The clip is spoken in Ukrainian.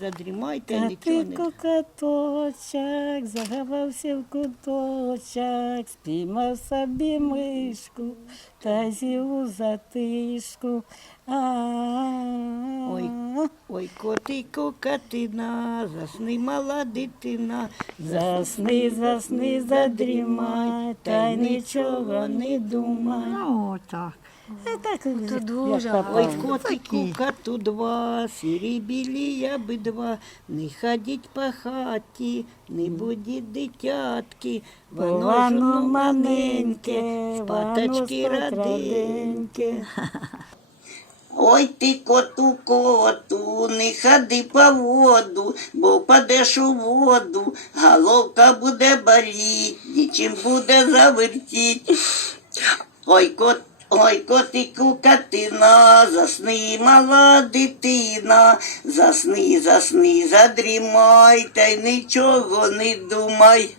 Задрімайте, нічого не. Котику загавався в куточок, спіймав собі мишку, та зів у затишку. Ой. Ой, котику, катина, засни мала дитина. Засни, засни, задрімай, та й нічого не думай. Ну, так. Е, Так, То дуже як Ой, котику, кату два, сірі білі яби два, не ходіть по хаті, не будіть дитятки, воно ж Воно ну маленьке, маленьке, спаточки воно раденьке. Ой ти коту, коту, не ходи по воду, бо впадеш у воду, головка буде боліть, нічим буде завертіть. Ой, кот, ой, котику, катина, засни, мала дитина, засни, засни, задрімай, та й нічого не думай.